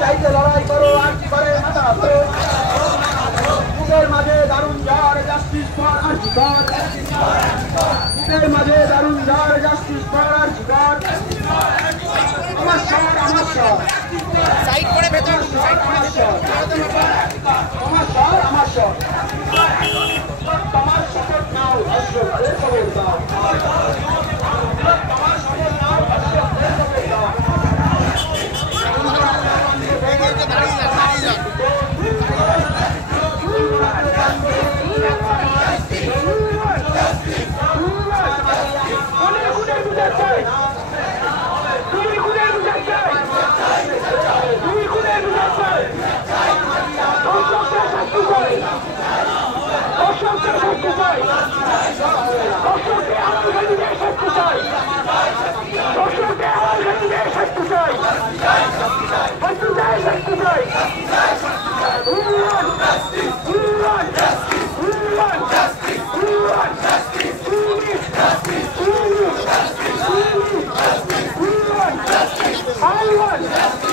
চাইতে লড়াই করো আর কি করে মাথা ধরো বুকের মাঝে দারুণ ঝড় জাস্টিস ফর আর্জিকর বুকের মাঝে দারুণ ঝড় জাস্টিস ফর আর্জিকর আমার শহর সাইড করে ভেতর আমার শহর আমার শহর তোমার শপথ নাও অশ্বরের খবর দাও তোমার শপথ নাও অশ্বরের খবর দাও I want